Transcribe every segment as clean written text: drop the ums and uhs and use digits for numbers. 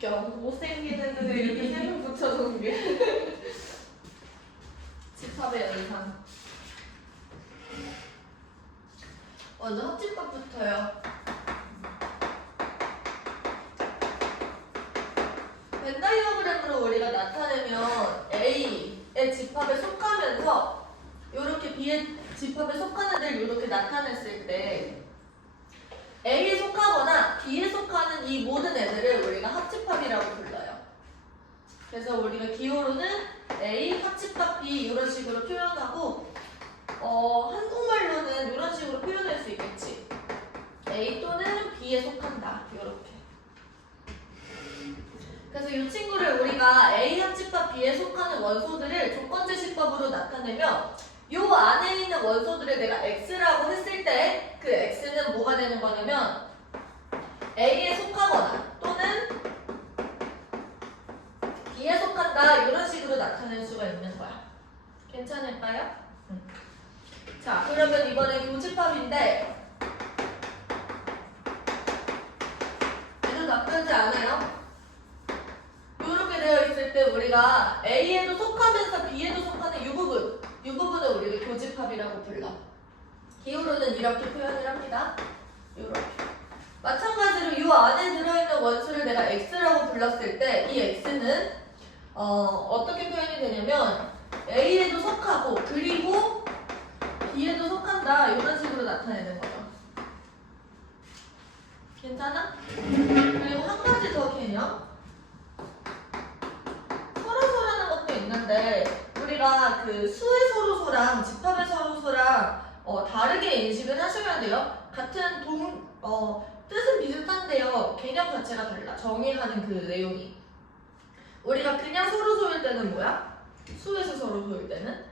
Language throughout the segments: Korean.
웃겨. 못생긴 애들 이렇게 세금 붙여주는 게. 집합의 연산. 먼저 합집합부터요. 벤 다이어그램으로 우리가 나타내면 A의 집합에 속하면서 이렇게 B의 집합에 속하는 애들 이렇게 나타냈을 때 A에 속하거나 B에 속하는 이 모든 애들을 우리가 합집합이라고 불러요. 그래서 우리가 기호로는 A 합집합 B 이런 식으로 표현하고 한국말로는 이런 식으로 표현할 수 있겠지. A 또는 B에 속한다. 이렇게. 그래서 이 친구를 우리가 A 합집합 B에 속하는 원소들을 조건제시법으로 나타내면 이 안에 있는 원소들을 내가 X라고 했을 때 그 X는 뭐가 되는 거냐면 A에 속하거나 또는 B에 속한다 이런 식으로 나타낼 수가 있는 거야. 괜찮을까요? 자, 그러면 이번에 교집합인데 얘도 나쁘지 않아요. 이렇게 되어 있을 때 우리가 A에도 속하면서 B에도 속하는 이 부분을 우리가 교집합이라고 불러. 기호로는 이렇게 표현을 합니다. 이렇게. 마찬가지로 이 안에 들어있는 원수를 내가 X라고 불렀을 때 이 X는 어떻게 표현이 되냐면 A에도 속하고 그리고 B에도 속한다 이런 식으로 나타내는 거죠. 괜찮아? 그리고 한 가지 더 개념. 서로소라는 것도 있는데 우리가 그 수의 서로소랑 집합의 서로소랑 다르게 인식을 하셔야 돼요. 같은 뜻은 비슷한데요. 개념 자체가 달라. 정의하는 그 내용이. 우리가 그냥 서로소일 때는 뭐야? 수에서 서로소일 때는?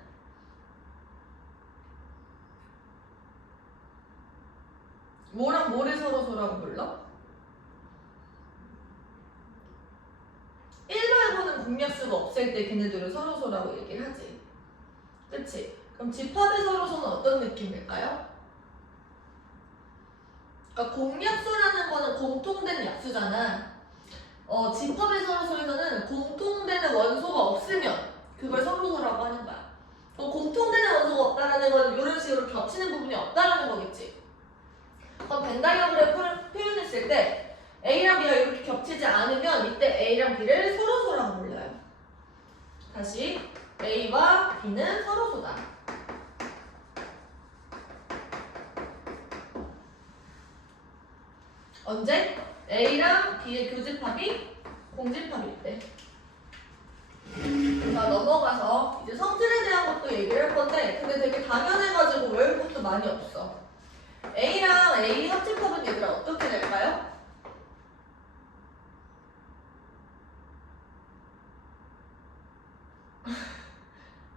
뭐랑 뭐를 서로소라고 불러? 1말고는 공약수가 없을 때 걔네들을 서로소라고 얘기를 하지. 그치? 그럼 집합의 서로소는 어떤 느낌일까요? 그러니까 공약수라는 거는 공통된 약수잖아. 집합의 서로소에서는 공통되는 원소가 없으면 그걸 서로소라고 하는 거야. 공통되는 원소가 없다라는 건 이런 식으로 겹치는 부분이 없다라는 거겠지. 그럼 벤 다이어그램 표현했을 때 A랑 B가 이렇게 겹치지 않으면 이때 A랑 B를 서로소라고 불러요. 다시 A와 B는 서로소다. 언제? A랑 B의 교집합이 공집합일 때. 자, 넘어가서 이제 성질에 대한 것도 얘기를 할 건데 근데 되게 당연해가지고 외울 것도 많이 없어. A랑 A 합집합은 얘들아 어떻게 될까요?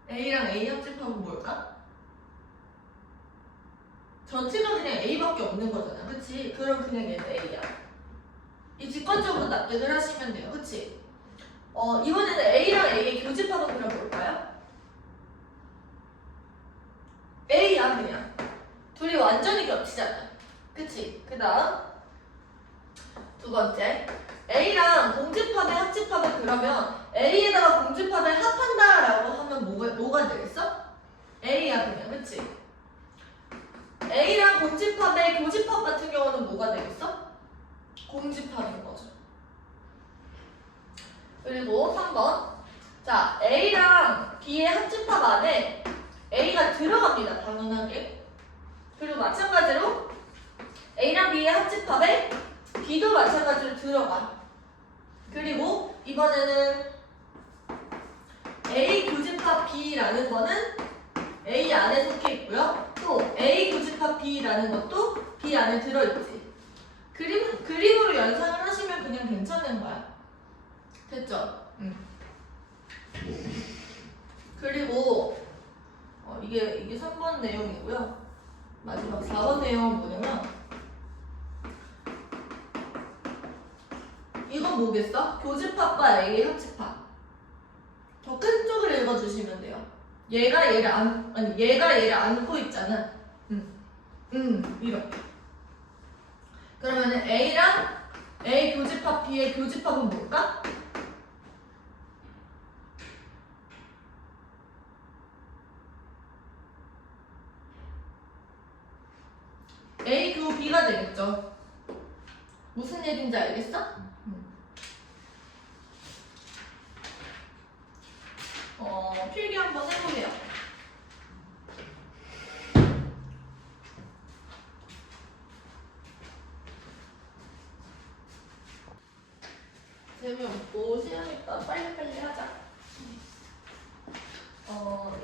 A랑 A 합집합은 뭘까? 전체가 그냥 A밖에 없는 거잖아. 그치? 그럼 그냥 얘는 A야. 이 직관적으로 납득을 하시면 돼요. 그치? 이번에는 A랑 A의 교집합은 그럼 뭘까요? A야 그냥. 둘이 완전히 겹치잖아. 그치? 그 다음 두 번째 A랑 공집합의 합집합은 그러면 A에다가 공집합을 합한다라고 하면 뭐가 되겠어? A야 그냥. 그치? A랑 공집합의 교집합 같은 경우는 뭐가 되겠어? 공집합인 거죠. 그리고 3번. 자, A랑 B의 합집합 안에 A가 들어갑니다. 당연하게. 그리고 마찬가지로 A랑 B의 합집합에 B도 마찬가지로 들어가. 그리고 이번에는 A 교집합 B라는 거는 A 안에 속해 있고요. 또 A 교집합 B라는 것도 B 안에 들어있지. 그림으로 연상을 하시면 그냥 괜찮은 거야. 됐죠? 그리고 이게 3번 내용이고요. 마지막 4번 내용은 뭐냐면 이건 뭐겠어? 교집합과 A의 합집합. 더 큰 쪽을 읽어주시면 돼요. 얘가 얘를 안고 있잖아. 이렇게. 그러면은 A랑 A 교집합 B의 교집합은 뭘까? A 교 B가 되겠죠. 무슨 얘기인지 알겠어? 필기 한번 해보세요. 재미없고 시험이니까 빨리빨리 하자.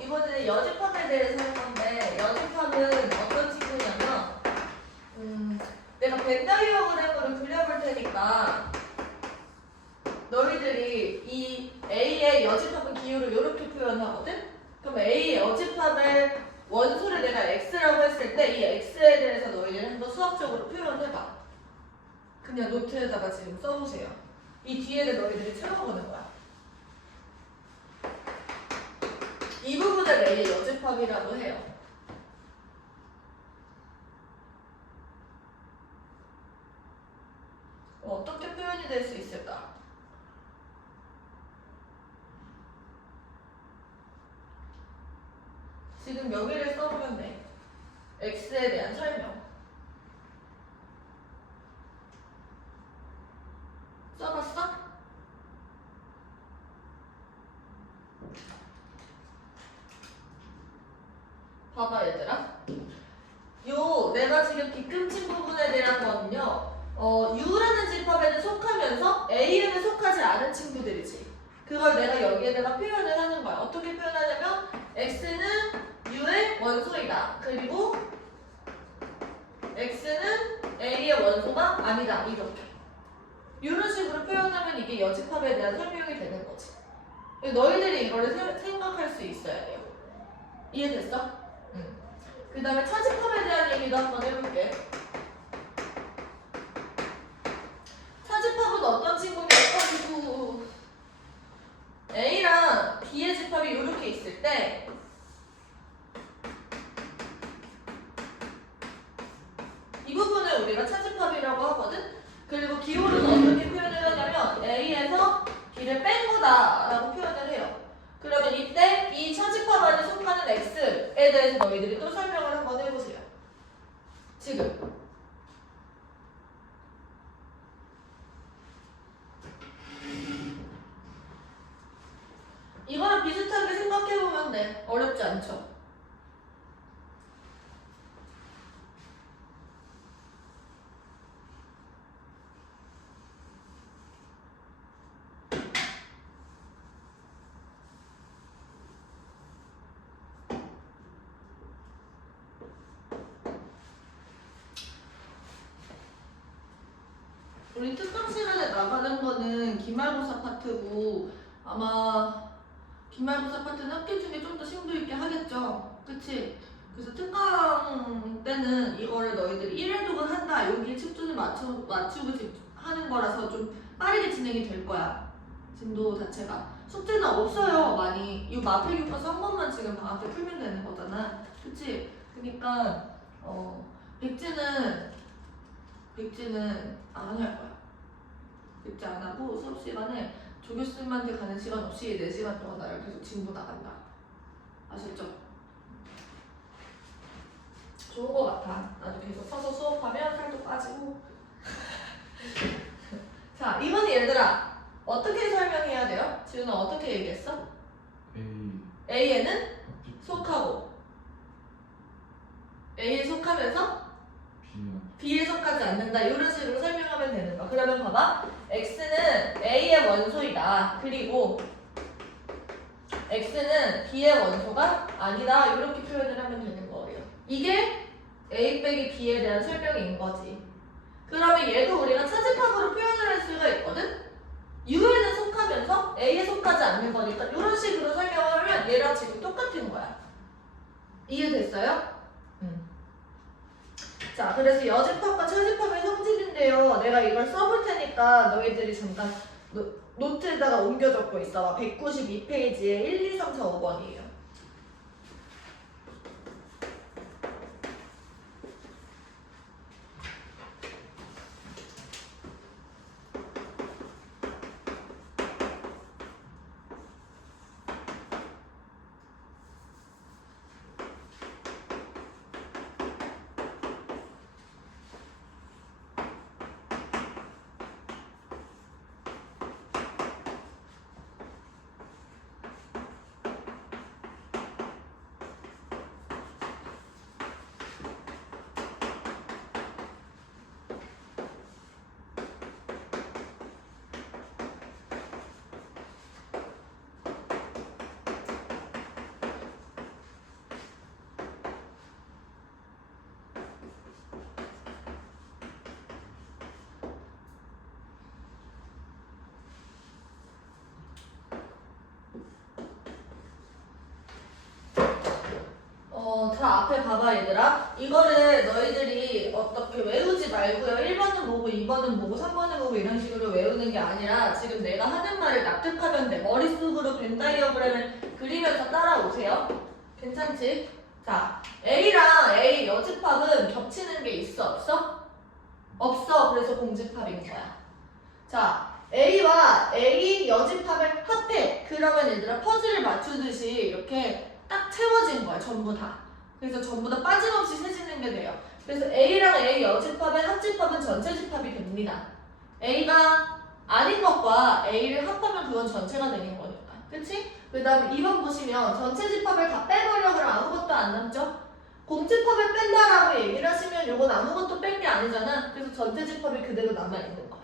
이번에는 여집합에 대해서 할 건데, 여집합은 어떤 친구냐면, 내가 벤다이어그램으로 그려볼 테니까 너희들이 이 A의 여집합은 기호를 이렇게 표현하거든? 그럼 A의 여집합의 원소를 내가 X라고 했을 때 이 X에 대해서 너희들이 한번 수학적으로 표현해봐. 그냥 노트에다가 지금 써보세요. 이 뒤에를 너희들이 채워보는 거야. 이 부분을 A의 여집합이라고 해요. 어떻게 표현이 될 수 있을까? 지금 여기를 써보면 돼. X에 대한 설명. 써봤어? 봐봐 얘들아. 내가 지금 뒷금친 부분에 대한 거는요. U라는 집합에는 속하면서 A에는 속하지 않은 친구들이지. 그걸 내가 여기에다가 표현을 하는 거야. 어떻게 표현하냐면 X는 U의 원소이다. 그리고 X는 A의 원소가 아니다. 이렇게. 이런 식으로 표현하면 이게 여집합에 대한 설명이 되는 거지. 너희들이 이거를 생각할 수 있어야 돼요. 이해됐어? 응. 그 다음에 차집합에 대한 얘기도 한번 해볼게. 차집합은 어떤 친구냐면 A랑 B의 집합이 이렇게 있을 때 이 부분을 우리가 차집합이라고 하거든? 그리고 기호는 어떻게 표현을 하냐면 A에서 B를 뺀 거다라고 표현을 해요. 그러면 이때 이 차집합 안에 속하는 X에 대해서 너희들이 또 설명을 한번 해보세요. 지금 이거랑 비슷하게 생각해보면 돼. 어렵지 않죠? 우리 특강 시간에 나가는 거는 기말고사 파트고 아마 기말고사 파트는 학기 중에 좀 더 심도 있게 하겠죠? 그치? 그래서 특강 때는 이거를 너희들이 1회독은 한다. 여기에 집중을 맞추고 하는 거라서 좀 빠르게 진행이 될 거야. 진도 자체가. 숙제는 없어요. 많이. 이 마필 교과서 한 번만 지금 방학 때 풀면 되는 거잖아. 그치? 그니까 백지는 안 할 거야. 백지 안 하고 수업 시간에 조교쌤한테 가는 시간 없이 4시간 동안 나를 계속 진도 나간다. 아셨죠? 좋은 거 같아. 나도 계속 서서 수업하면 살도 빠지고. 자, 이번에 얘들아 어떻게 설명해야 돼요? 지훈아 어떻게 얘기했어? A에는 속하고 A에 속하면서 B에 속하지 않는다. 이런 식으로 설명하면 되는 거. 그러면 봐봐. X는 A의 원소이다. 그리고 X는 B의 원소가 아니다. 이렇게 표현을 하면 되는 거예요. 이게 A 빼기 B에 대한 설명인 거지. 그러면 얘도 우리가 차집합으로 표현을 할 수가 있거든? U에는 속하면서 A에 속하지 않는 거니까 이런 식으로 설명을 하면 얘랑 지금 똑같은 거야. 이해됐어요? 자, 그래서 여집합과 차집합의 성질인데요. 내가 이걸 써볼 테니까 너희들이 잠깐 노트에다가 옮겨 적고 있어. 192페이지에 1, 2, 3, 4, 5번이에요. 자, 앞에 봐봐, 얘들아. 이거를 너희들이 어떻게 외우지 말고요. 1번은 뭐고, 2번은 뭐고, 3번은 뭐고, 이런 식으로 외우는 게 아니라 지금 내가 하는 말을 납득하면 돼. 머릿속으로 벤 다이어그램을 그리면서 따라오세요. 괜찮지? 자, A랑 A 여집합은 겹치는 게 있어, 없어? 없어. 그래서 공집합인 거야. 자, A와 A 여집합을 합해. 그러면 얘들아 퍼즐을 맞추듯이 이렇게 딱 채워진 거야, 전부 다. 그래서 전부 다 빠짐없이 세지는 게 돼요. 그래서 A랑 A 여집합의 합집합은 전체 집합이 됩니다. A가 아닌 것과 A를 합하면 그건 전체가 되는 거니까. 그치? 그 다음에 2번 보시면 전체 집합을 다 빼버려. 그럼 아무것도 안 남죠? 공집합을 뺀다라고 얘기를 하시면 이건 아무것도 뺀 게 아니잖아. 그래서 전체 집합이 그대로 남아있는 거야.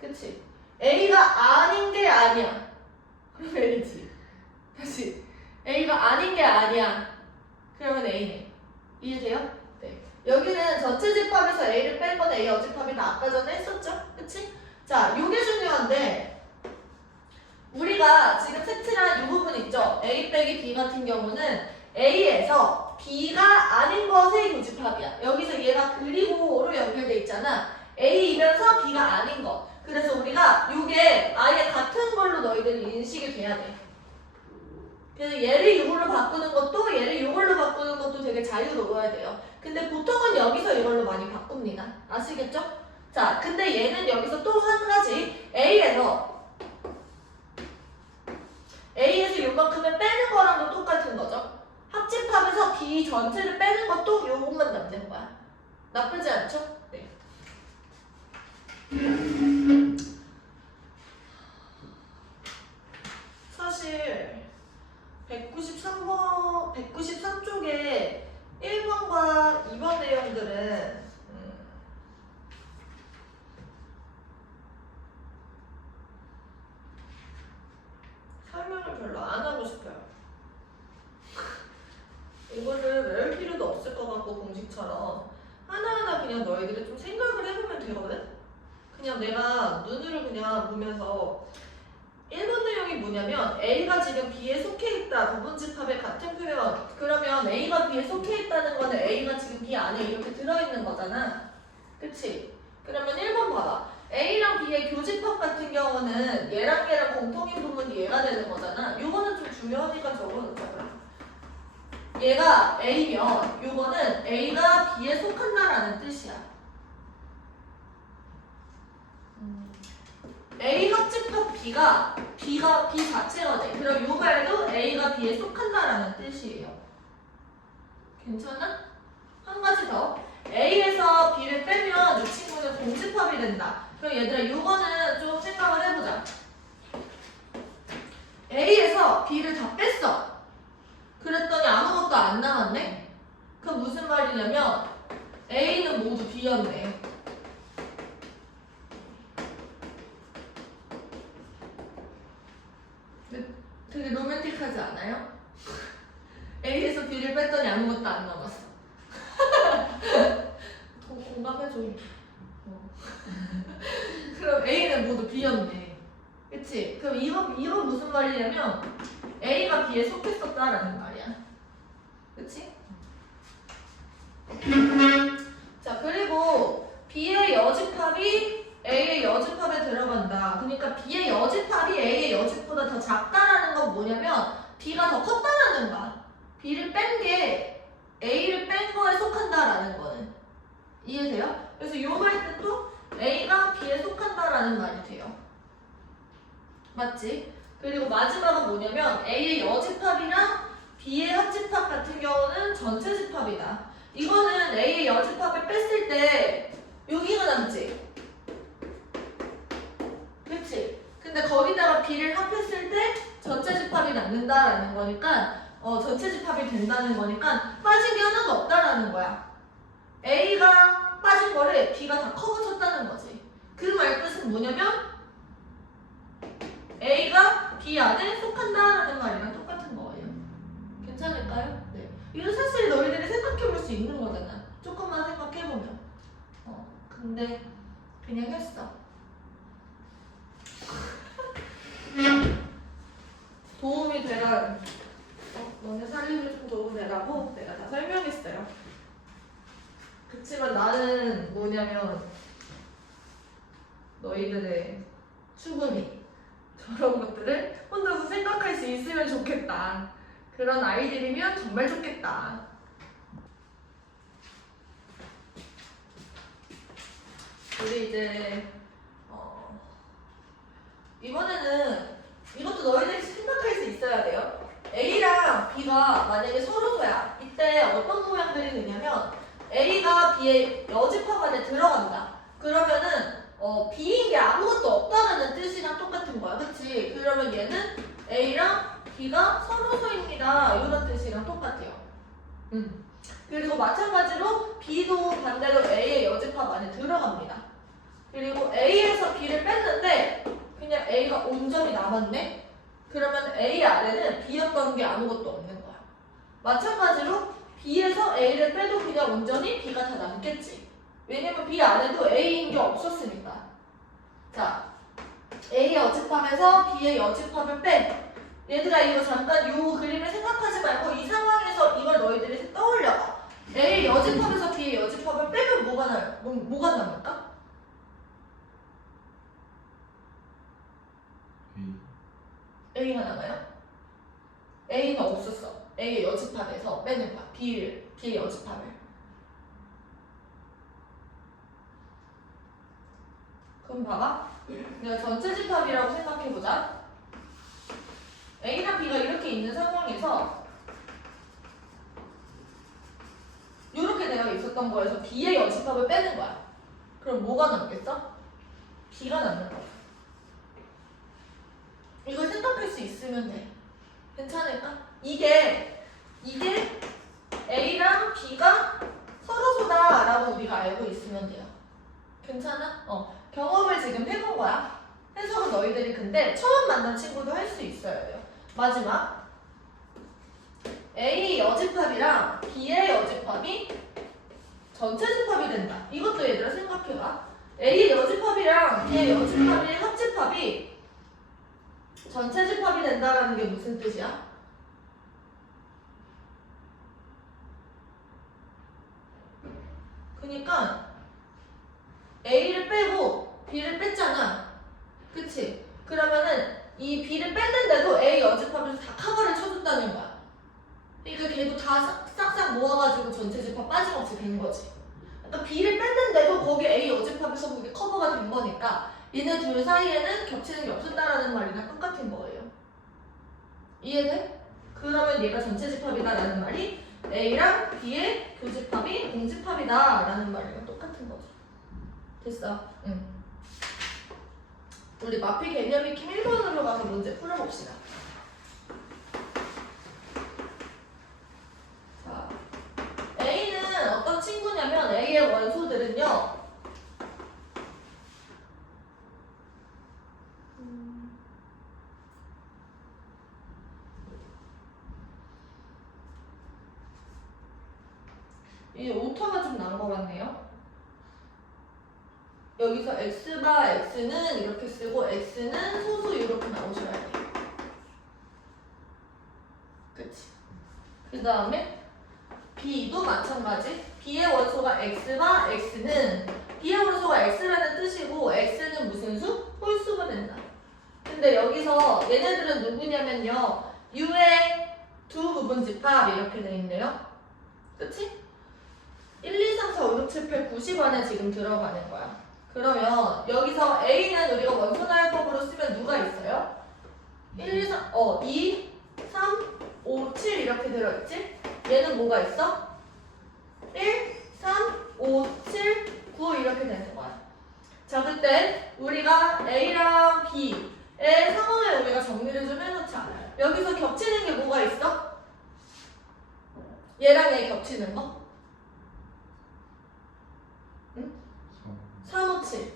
그치? A가 아닌 게 아니야. 그럼 A지. 다시. A가 아닌 게 아니야. 그러면 A네. 이해돼요? 네. 여기는 전체 집합에서 A를 뺀 건 A 여집합이 다 아까 전에 했었죠? 그치? 자, 요게 중요한데 우리가 지금 세트란 이 부분 있죠? A 빼기 B 같은 경우는 A에서 B가 아닌 것의 교집합이야. 여기서 얘가 그리고로 연결돼 있잖아. A이면서 B가 아닌 것. 그래서 우리가 이게 아예 같은 걸로 너희들이 인식이 돼야 돼. 그래서 얘를 이걸로 바꾸는 것도 얘를 이걸로 바꾸는 것도 되게 자유로워야 돼요. 근데 보통은 여기서 이걸로 많이 바꿉니다. 아시겠죠? 자, 근데 얘는 여기서 또 한 가지 A에서 요만큼을 빼는 거랑도 똑같은 거죠. 합집합에서 B 전체를 빼는 것도 요것만 남는 거야. 나쁘지 않죠? 네. 사실 193쪽에 1번과 2번 내용들은 설명을 별로 안 하고 싶어요. 이거를 외울 필요도 없을 것 같고 공식처럼 하나하나 그냥 너희들이 좀 생각을 해보면 되거든? 그냥 내가 눈으로 그냥 보면서 1번 내용이 뭐냐면 A가 지금 B에 속해 있다. 부분집합의 같은 표현. 그러면 A가 B에 속해 있다는 거는 A가 지금 B 안에 이렇게 들어있는 거잖아. 그치? 그러면 1번 봐봐. A랑 B의 교집합 같은 경우는 얘랑 얘랑 공통인 부분이 얘가 되는 거잖아. 요거는 좀 중요하니까 적어놓을 거야. 얘가 A면 요거는 A가 B에 속한다라는 뜻이야. A 합집합 B가 B 자체가 돼. 그럼 요 말도 A가 B에 속한다라는 뜻이에요. 괜찮아? 한 가지 더. A에서 B를 빼면 이 친구는 공집합이 된다. 그럼 얘들아 요거는 좀 생각을 해보자. A에서 B를 다 뺐어. 그랬더니 아무것도 안 남았네? 그럼 무슨 말이냐면 A는 모두 B였네. 되게 로맨틱하지 않아요? A에서 B를 뺐더니 아무것도 안 남았어. 공감해줘. 그럼 A는 모두 B였네. 그치? 그럼 이건 무슨 말이냐면 A가 B에 속했었다라는 말이야. 그치? 자, 그리고 B의 여집합이 A의 여집합에 들어간다. 그러니까 B의 여집합이 A의 여집보다 더 작다라는 건 뭐냐면 B가 더 컸다라는 거야. B를 뺀 게 A를 뺀 거에 속한다라는 거는. 이해돼요? 그래서 요 말 뜻도 A가 B에 속한다라는 말이 돼요. 맞지? 그리고 마지막은 뭐냐면 A의 여집합이랑 B의 합집합 같은 경우는 전체 집합이다. 이거는 A의 여집합을 뺐을 때 여기가 남지? 그치? 근데 거기다가 B를 합했을 때 전체 집합이 남는다라는 거니까 전체 집합이 된다는 거니까 빠진 게 하나도 없다라는 거야. A가 빠진 거를 B가 다 커버쳤다는 거지. 그 말 뜻은 뭐냐면 A가 B 안에 속한다라는 말이랑 똑같은 거예요. 괜찮을까요? 네. 이거 사실 너희들이 생각해볼 수 있는 거잖아. 조금만 생각해보면. 근데 그냥 했어. 도움이 되라. 너네 살림에 좀 도움이 되라고 내가 다 설명했어요. 그치만 나는 뭐냐면 너희들의 추구미 저런 것들을 혼자서 생각할 수 있으면 좋겠다. 그런 아이들이면 정말 좋겠다. 우리 이제 이번에는 이것도 너희들이 생각할 수 있어야 돼요. A랑 B가 만약에 서로소야. 이때 어떤 모양들이 되냐면 A가 B의 여집합 안에 들어간다. 그러면은 B인 게 아무것도 없다라는 뜻이랑 똑같은 거야. 그치? 그러면 얘는 A랑 B가 서로소입니다. 이런 뜻이랑 똑같아요. 그리고 마찬가지로 B도 반대로 A의 여집합 안에 들어갑니다. 그리고 A에서 B를 뺐는데 그냥 A가 온전히 남았네? 그러면 A 아래는 B였던 게 아무것도 없는 거야. 마찬가지로 B에서 A를 빼도 그냥 온전히 B가 다 남겠지. 왜냐면 B 안에도 A인 게 없었으니까. 자, A의 여집합에서 B의 여집합을 빼. 얘들아 이거 잠깐 요 그림을 생각하지 말고 이 상황에서 이걸 너희들이 떠올려봐. A의 여집합에서 B의 여집합을 빼면 뭐가 남을까? A가 남아요? A가 없었어. A의 여집합에서 빼는 거야. B의 여집합을. 그럼 봐봐. 내가 전체 집합이라고 생각해보자. A랑 B가 이렇게 있는 상황에서 이렇게 되어 있었던 거에서 B의 여집합을 빼는 거야. 그럼 뭐가 남겠어? B가 남는 거야. 이걸 생각할 수 있으면 돼. 괜찮을까? 이게 A랑 B가 서로소다라고 우리가 알고 있으면 돼요. 괜찮아? 경험을 지금 해본 거야. 해석은 너희들이 근데 처음 만난 친구도 할 수 있어야 돼요. 마지막 A 여집합이랑 B의 여집합이 전체 집합이 된다. 이것도 얘들아 생각해봐. A 여집합이랑 B의 여집합의 합집합이 전체 집합이 된다라는 게 무슨 뜻이야? 그러니까 A를 빼고 B를 뺐잖아. 그치? 그러면은 이 B를 뺐는데도 A 여집합에서 다 커버를 쳐준다는 거야. 그러니까 걔도 다 싹싹 모아가지고 전체 집합 빠짐없이 된 거지. 그러니까 B를 뺐는데도 거기 A 여집합에서 그게 커버가 된 거니까 얘네 둘 사이에는 겹치는 게 없었다라는 말이랑 똑같은 거예요. 이해돼? 그러면 얘가 전체 집합이다라는 말이 A랑 B의 교집합이 공집합이다라는 말이랑 똑같은 거죠. 됐어? 응. 우리 마피 개념 익힘 1번으로 가서 문제 풀어봅시다. 자, A는 어떤 친구냐면 A의 원소들은요. 이 오타가 좀 난 것 같네요. 여기서 X바 X는 이렇게 쓰고 X는 소수 이렇게 나오셔야 돼요. 그치? 그 다음에 B도 마찬가지. B의 원소가 X바 X는 B의 원소가 X라는 뜻이고 X는 무슨 수? 홀수가 된다. 근데 여기서 얘네들은 누구냐면요. U의 두 부분 집합 이렇게 돼 있네요. 그치? 1, 2, 3, 4, 5, 6, 7, 8, 90 안에 지금 들어가는 거야. 그러면 여기서 A는 우리가 원소나열법으로 쓰면 누가 있어요? 1, 2, 3, 2, 3, 5, 7 이렇게 들어있지? 얘는 뭐가 있어? 1, 3, 5, 7, 9 이렇게 되는 거야. 자, 그때 우리가 A랑 B의 상황을 우리가 정리를 좀 해놓자. 여기서 겹치는 게 뭐가 있어? 얘랑 얘 겹치는 거? 3, 5, 7.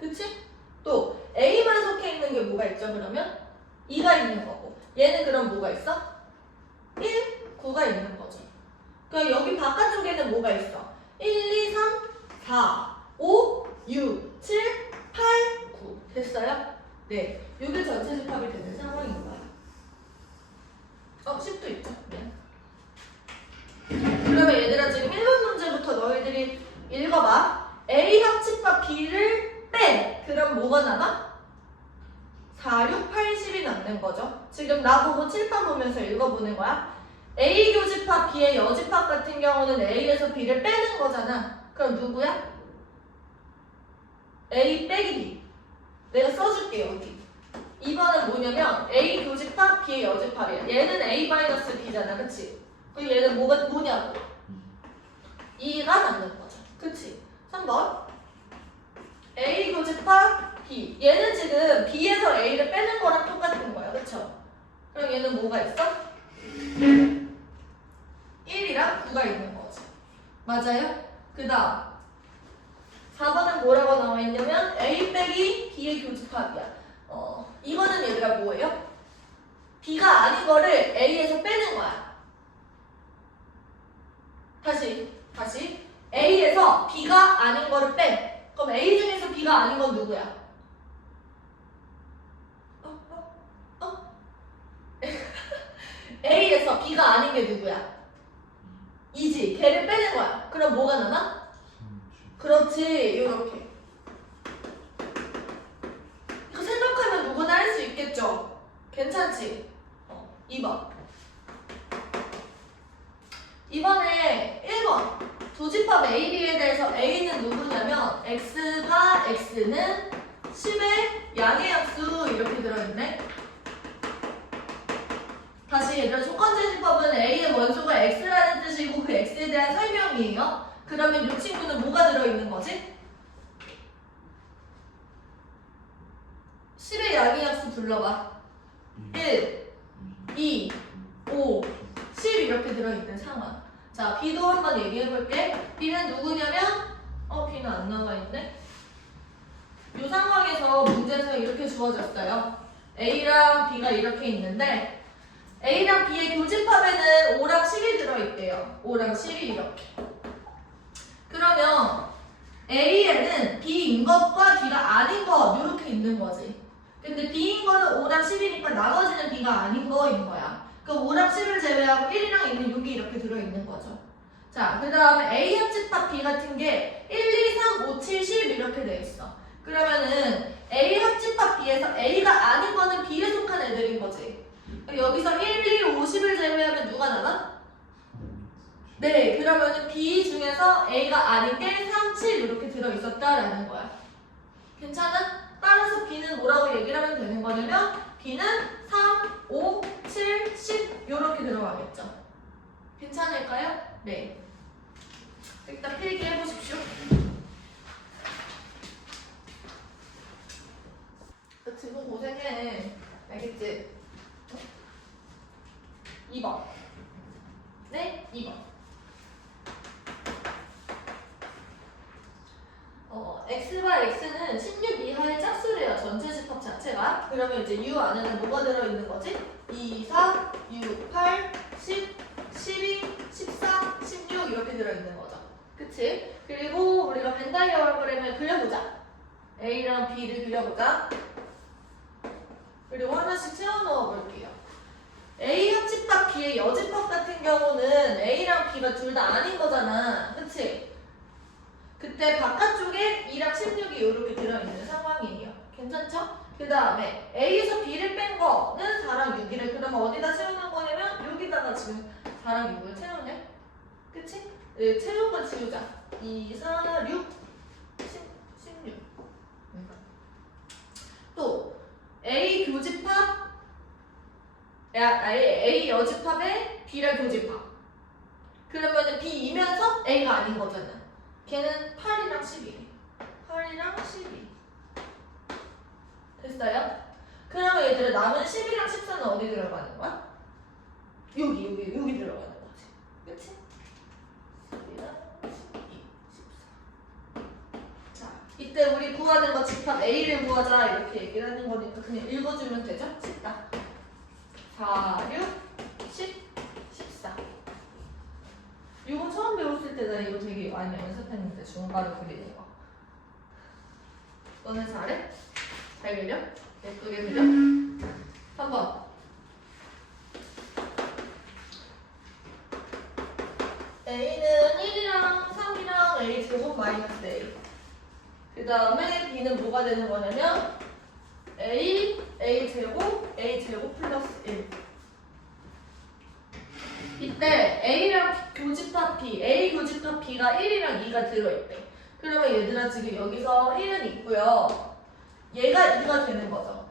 그치? 또 A만 속해 있는 게 뭐가 있죠? 그러면 2가 있는 거고 얘는 그럼 뭐가 있어? 1, 9가 있는 거죠. 그럼 여기 바깥쪽에는 뭐가 있어? 1, 2, 3, 4, 5, 6, 7, 8, 9 됐어요? 네, 이게 전체 집합이 되는 상황인 거야. 10도 있죠? 네. 뭐가 남아? 4, 6, 80이 남는 거죠. 지금 나보고 칠판 보면서 읽어보는 거야. A 교집합, B의 여집합 같은 경우는 A에서 B를 빼는 거잖아. 그럼 누구야? A 빼기 B. 내가 써줄게 여기. 2번은 뭐냐면 A 교집합, B의 여집합이야. 얘는 A-B잖아. 그치? 그리고 얘는 뭐냐고. 2가 남는 거죠. 그치? 3번 A 교집합 B. 얘는 지금 B에서 A를 빼는 거랑 똑같은 거야. 그쵸? 그럼 얘는 뭐가 있어? 1이랑 9가 있는 거지. 맞아요? 그 다음 4번은 뭐라고 나와 있냐면 A 빼기 B의 교집합이야. 이거는 얘들아 뭐예요? B가 아닌 거를 A에서 빼는 거야. 다시 A에서 B가 아닌 거를 빼. 그럼 A 중에서 B가 아닌 건 누구야? A에서 B가 아닌 게 누구야? 이지. 걔를 빼는 거야. 그럼 뭐가 남아? 그렇지. 요렇게. 이거 생각하면 누구나 할 수 있겠죠? 괜찮지? 2번. 이번에 1번. 조집합 AB에 대해서 A는 누구냐면 X가 X는 10의 양의 약수 이렇게 들어있네. 다시 얘들아 조건제집합은 A의 원소가 X라는 뜻이고 그 X에 대한 설명이에요. 그러면 이 친구는 뭐가 들어있는 거지? 10의 양의 약수 불러봐. 1, 2, 5, 10 이렇게 들어있는 상황. 자, B도 한번 얘기해볼게. B는 누구냐면 B는 안 나와있네. 이 상황에서 문제에서 이렇게 주어졌어요. A랑 B가 이렇게 있는데 A랑 B의 교집합에는 5랑 10이 들어있대요. 5랑 10이 이렇게. 그러면 A에는 B인 것과 B가 아닌 것 이렇게 있는 거지. 근데 B인 거는 5랑 10이니까 나머지는 B가 아닌 거인 거야. 그럼 5랑 10을 제외하고 1이랑 있는 6이 이렇게 들어있는 거죠. 자, 그 다음에 A 합집합 B 같은 게 1, 2, 3, 5, 7, 10 이렇게 돼 있어. 그러면은 A 합집합 B에서 A가 아닌 거는 B에 속한 애들인 거지. 여기서 1, 2, 50을 제외하면 누가 남아? 네, 그러면은 B 중에서 A가 아닌 게 3, 7 이렇게 들어있었다라는 거야. 괜찮아? 따라서 B는 뭐라고 얘기를 하면 되는 거냐면 B는 3, 5, 7, 10 이렇게 들어가겠죠. 괜찮을까요? 네. 일단 필기 해보십시오. 지금 고생해. 알겠지? 2번. 네? 2번. X와 X는 16 이하의 짝수래요. 전체 집합 자체가. 그러면 이제 U 안에는 뭐가 들어있는 거지? 2, 4, 6, 8, 10, 12, 14, 16 이렇게 들어있는 거죠. 그치? 그리고 우리가 벤 다이어그램을 그려보자. A랑 B를 그려보자. 그리고 하나씩 채워넣어 볼게요. A 합집합 B의 여집합 같은 경우는 A랑 B가 둘 다 아닌 거잖아. 그치? 그때 바깥쪽에 2랑 16이 이렇게 들어있는 상황이에요. 괜찮죠? 그 다음에 A에서 B를 뺀 거는 4랑 6이래. 그러면 어디다 채우는 거냐면 여기다가 지금 4랑 6을 채우네. 그치? 네, 채운 거 지우자. 2, 4, 6, 16. 또 A 교집합 A 여집합에 B랑 교집합. 그러면은 B이면서 A가 아닌 거잖아. 걔는 8이랑 10이래. 8이랑 12. 됐어요? 그러면 얘들아 남은 10이랑 14는 어디 들어가는 거야? 여기 들어가는 거지. 그치? 10이랑 12, 14. 자, 이때 우리 구하는 거 집합 A를 구하자 이렇게 얘기를 하는 거니까 그냥 읽어주면 되죠? 쉽다. 4, 6, 10, 14. 이거 처음 배웠을 때 나 이거 되게 많이 연습했는데 중괄호 그리는 거. 너는 잘해? 잘 그려? 예쁘게 그려? 3번. A는 1이랑 3이랑 A 제곱 마이너스 A. 그 다음에 B는 뭐가 되는 거냐면 A제곱 플러스 1. 이때 A랑 교집합 B, A 교집합 B가 1이랑 2가 들어있대. 그러면 얘들아 지금 여기서 1은 있고요. 얘가 2가 되는 거죠.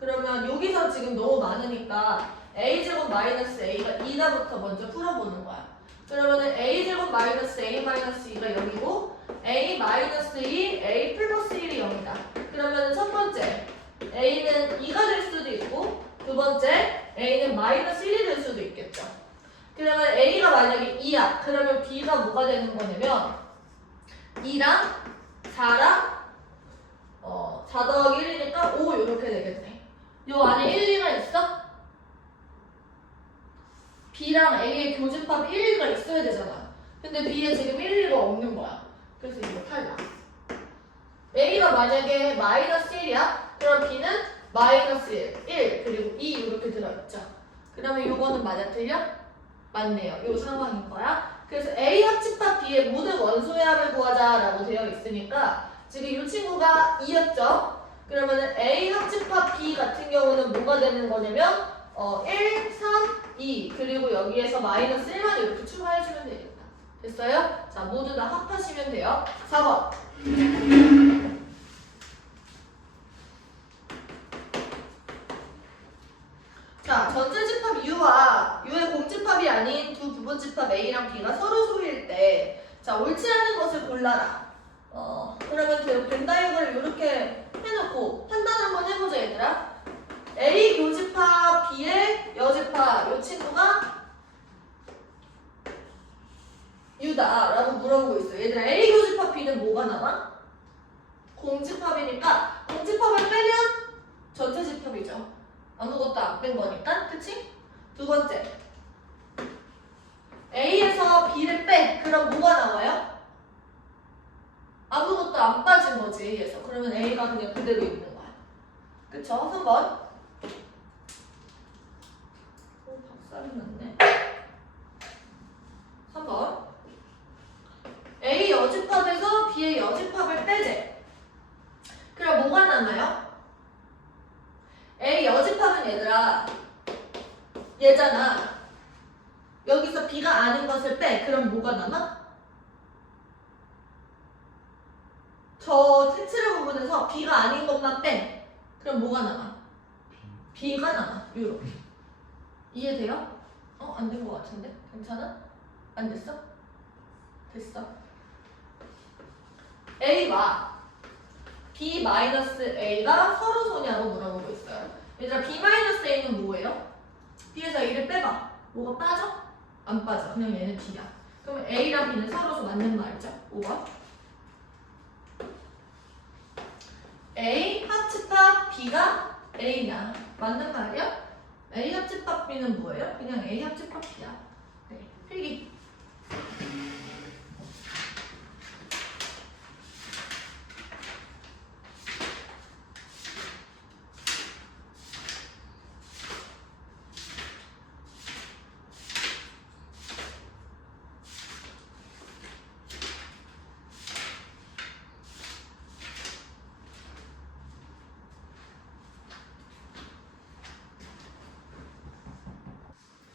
그러면 여기서 지금 너무 많으니까 A제곱 마이너스 A가 2다부터 먼저 풀어보는 거야. 그러면은 A제곱 마이너스 A 마이너스 2가 0이고 A 마이너스 2, A 플러스 1이 0이다. 그러면은 첫 번째 A는 2가 될 수도 있고 두 번째 A는 마이너스 1이 될 수도 있겠죠. 그러면 A가 만약에 2야. 그러면 B가 뭐가 되는 거냐면 2랑 4랑 4 더하기 1이니까 5 이렇게 되겠네. 요 안에 1, 2가 있어? B랑 A의 교집합 1, 2가 있어야 되잖아. 근데 B에 지금 1, 2가 없는 거야. 그래서 이거 탈락. A가 만약에 마이너스 1이야? 그럼 B는 마이너스 1 그리고 2 이렇게 들어있죠. 그러면 이거는 맞아 틀려? 맞네요. 이 상황인 거야. 그래서 A 합집합 B의 모든 원소의 합을 구하자라고 되어 있으니까 지금 이 친구가 2였죠. 그러면은 A 합집합 B 같은 경우는 뭐가 되는 거냐면 1, 3, 2 그리고 여기에서 마이너스 1만 이렇게 추가해주면 되겠다. 됐어요? 자 모두 다 합하시면 돼요. 4번. 자, 전체 집합 U와 U의 공집합이 아닌 두 부분집합 A랑 B가 서로 소위일 때 자, 옳지 않은 것을 골라라. 그러면 벤 다이어그램을 이렇게 해놓고 판단 한번 해보자 얘들아. A 교집합 B의 여집합 이 친구가 U다 라고 물어보고 있어요. 얘들아 A 교집합 B는 뭐가 남아? 공집합이니까 공집합을 빼면 전체 집합이죠. 아무것도 안 뺀 거니까, 그치? 두 번째, A에서 B를 빼. 그럼 뭐가 나와요? 아무것도 안 빠진 거지, A에서. 그러면 A가 그냥 그대로 있는 거야. 그쵸? 3번. 박살이 났네. 3번. A 여집합에서 B의 여집합을 빼재. 그럼 뭐가 남아요? A 여집합은 얘들아 얘잖아. 여기서 B가 아닌 것을 빼. 그럼 뭐가 남아? 저 색칠의 부분에서 B가 아닌 것만 빼. 그럼 뭐가 남아? B가 남아. 이렇게. 이해돼요? 안 된 것 같은데? 괜찮아? 안 됐어? 됐어. A와 B-A가 서로 소냐고 물어보고 있어요. 얘들아 B-A는 뭐예요? B에서 A를 빼봐. 뭐가 빠져? 안 빠져. 그냥 얘는 B야. 그럼 A랑 B는 서로 맞는 말이죠. 5번. A 합집합 B가 A냐? 맞는 말이야? A 합집합 B는 뭐예요? 그냥 A 합집합 B야. 네, 필기.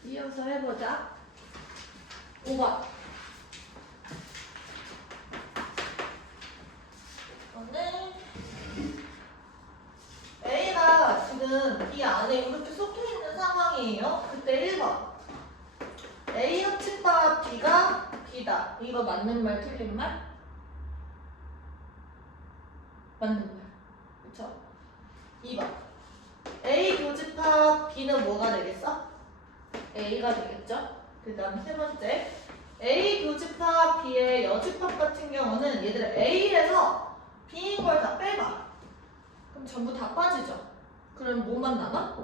이어서 해보자. 5번. 오늘 A가 지금 B 안에 이렇게 속혀있는 상황이에요. 그때 1번. A 합집합 B가 B다. 이거 맞는 말 틀린 말? 맞는 말. 그쵸? 2번. A 교집합 B는 뭐가 되겠어? A가 되겠죠? 그 다음 세 번째 A 교집합 B의 여집합 같은 경우는 얘들아 A에서 B인 걸 다 빼봐. 그럼 전부 다 빠지죠? 그럼 뭐만 남아?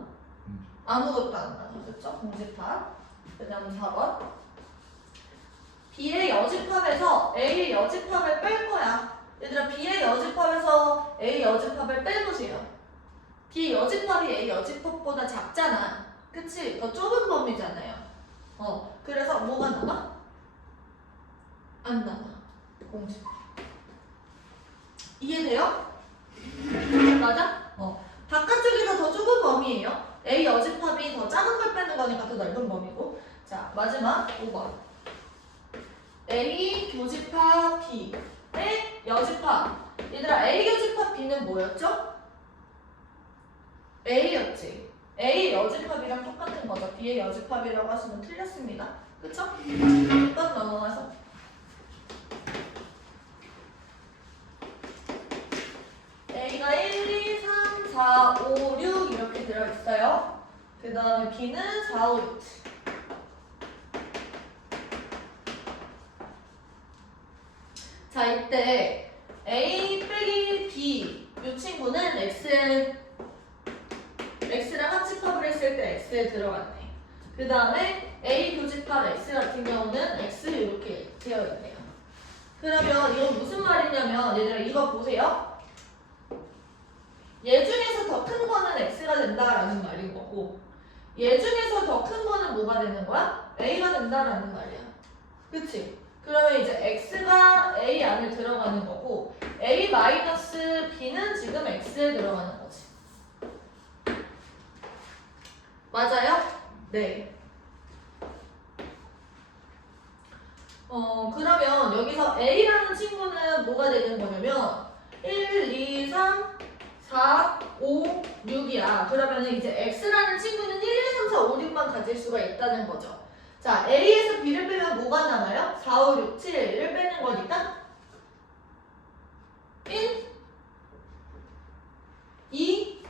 아무것도 안 남아. 그쵸? 공집합. 그 다음 4번 B의 여집합에서 A의 여집합을 뺄 거야. 얘들아 B의 여집합에서 A 여집합을 빼보세요. B의 여집합이 A 여집합보다 작잖아. 그치? 더 좁은 범위잖아요. 그래서 뭐가 남아? 안 남아. 공집합. 이해돼요? 맞아? 바깥쪽이 더 좁은 범위예요. A 여집합이 더 작은 걸 빼는 거니까 더 넓은 범위고. 자, 마지막 5번. A 교집합 B의 여집합. 얘들아, A 교집합 B는 뭐였죠? A였지. A 여집합이랑 똑같은 거죠. B의 여집합이라고 하시면 틀렸습니다. 그쵸? 6번 넘어가서. A가 1, 2, 3, 4, 5, 6 이렇게 들어있어요. 그 다음에 B는 4, 5, 6. 자, 이때 A 빼기 B 이 친구는 X랑 합집합을 했을 때 X에 들어갔네. 그 다음에 A 교집합 X 같은 경우는 X 이렇게 되어 있네요. 그러면 이건 무슨 말이냐면 얘들아 이거 보세요. 얘 중에서 더 큰 거는 X가 된다라는 말인 거고 얘 중에서 더 큰 거는 뭐가 되는 거야? A가 된다라는 말이야. 그치? 그러면 이제 X가 A 안에 들어가는 거고 A-B는 지금 X에 들어가는 거지. 맞아요? 네. 그러면 여기서 A라는 친구는 뭐가 되는 거냐면 1, 2, 3, 4, 5, 6이야. 그러면 이제 X라는 친구는 1, 2, 3, 4, 5, 6만 가질 수가 있다는 거죠. 자, A에서 B를 빼면 뭐가 남아요? 4, 5, 6, 7을 빼는 거니까 1, 2,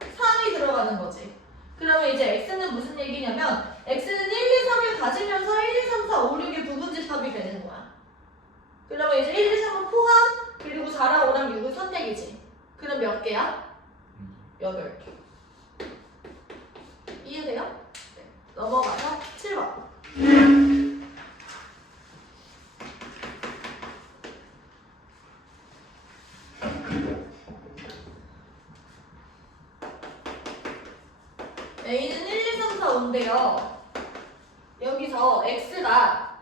3이 들어가는 거지. 그러면 이제 X는 무슨 얘기냐면 X는 1, 2, 3을 가지면서 1, 2, 3, 4, 5, 6의 부분집합이 되는 거야. 그러면 이제 1, 2, 3은 포함, 그리고 4랑 5랑 6은 선택이지. 그럼 몇 개야? 8개. 이해돼요? 네. 넘어가서 7번. A는 1, 2, 3, 4, 5인데요. 여기서 X가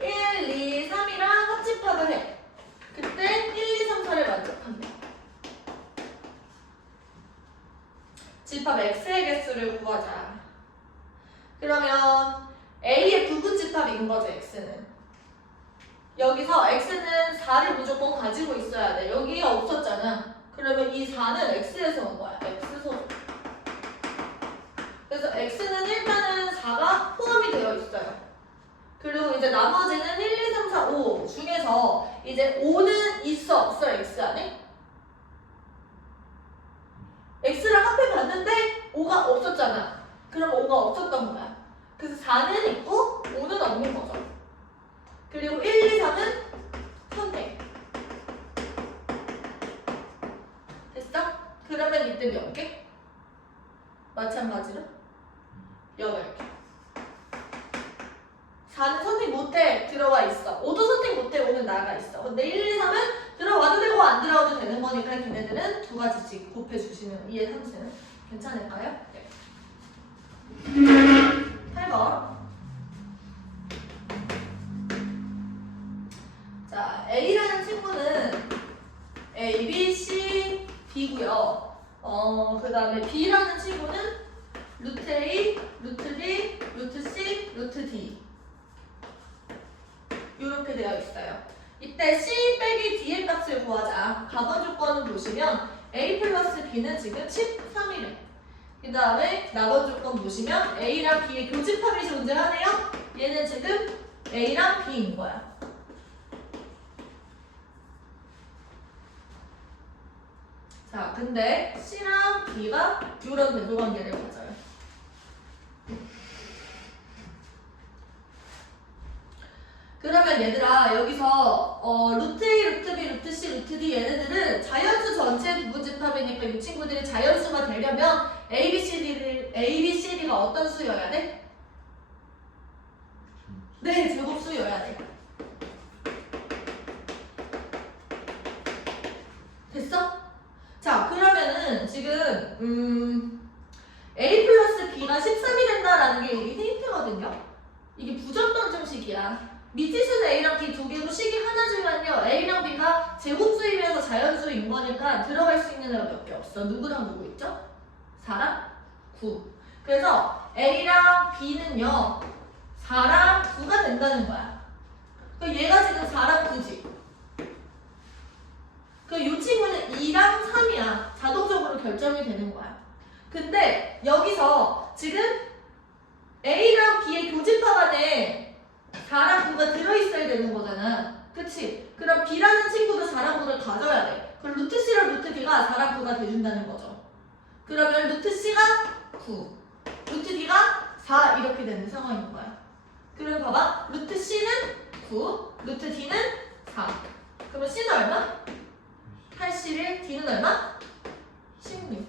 1, 2, 3이랑 합집합을 해. 그때 1, 2, 3, 4를 만족한대. 집합 X의 개수를 구하자. 그러면 A의 부분집합인 거죠, X는. 여기서 X는 4를 무조건 가지고 있어야 돼. 여기가 없었잖아. 그러면 이 4는 X에서 온 거야. X소. 그래서 X는 일단은 4가 포함이 되어 있어요. 그리고 이제 나머지는 1, 2, 3, 4, 5 중에서 이제 5는 있어, 없어, X 안에? X랑 합해봤는데 5가 없었잖아. 그럼 5가 없었던 거야. 그래서 4는 있고 5는 없는 거죠. 그리고 1, 2, 3은 선택. 됐어? 그러면 이때 몇 개? 마찬가지로 8개. 4는 선택 못해. 들어와 있어. 5도 선택 못해. 5는 나가 있어. 근데 1, 2, 3은 들어와도 되고 안 들어와도 되는 거니까 걔네들은 두 가지씩 곱해주시면 이해 상태는 괜찮을까요? 네. 8번. 자, A라는 친구는 A, B, C, B고요. 그 다음에 B라는 친구는 루트 A, 루트 B, 루트 C, 루트 D 이렇게 되어 있어요. 이때 C 빼기 D의 값을 구하자. 가번 조건을 보시면 A 플러스 B는 지금 13이래. 그 다음에 나번 조건 보시면 A랑 B의 교집합이 존재하네요. 얘는 지금 A랑 B인 거야. 자, 근데 C랑 B가 이런 대조관계를 가져요. 그러면 얘들아 여기서 루트 A, 루트 B, 루트 C, 루트 D 얘네들은 자연수 전체 부분집합이니까 이 친구들이 자연수가 되려면 A, B, C, D가 어떤 수여야 돼? 네, 제곱수여야 돼. 됐어? 자, 그러면은 지금 A 플러스 B가 13이 된다라는 게 이게 힌트거든요. 이게 부정반정식이야. 미지수는 A랑 B 두 개고 식이 하나지만요. A랑 B가 제곱수이면서 자연수인 거니까 들어갈 수 있는 애가 몇 개 없어. 누구랑 누구 있죠? 4랑 9. 그래서 A랑 B는요 4랑 9가 된다는 거야. 그럼 얘가 지금 4랑 9지. 이 친구는 2랑 3이야. 자동적으로 결정이 되는 거야. 근데 여기서 지금 A랑 B의 교집합 안에 4랑 9가 들어있어야 되는 거잖아. 그치? 그럼 B라는 친구도 4랑 9를 가져야 돼. 그럼 루트 C랑 루트 D가 4랑 9가 돼준다는 거죠. 그러면 루트 C가 9, 루트 D가 4 이렇게 되는 상황인 거야. 그럼 봐봐. 루트 C는 9, 루트 D는 4. 그러면 C는 얼마? 81, D는 얼마? 16.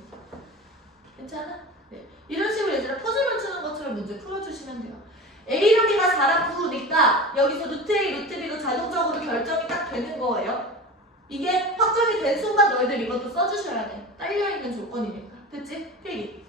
괜찮아? 네. 이런 식으로 얘들아 퍼즐 맞추는 것처럼 문제 풀어주시면 돼요. A랑 B가 4랑 9니까 여기서 루트 A, 루트 B도 자동적으로 결정이 딱 되는 거예요. 이게 확정이 된 순간 너희들 이것도 써주셔야 돼. 딸려있는 조건이니까. 됐지? 필기.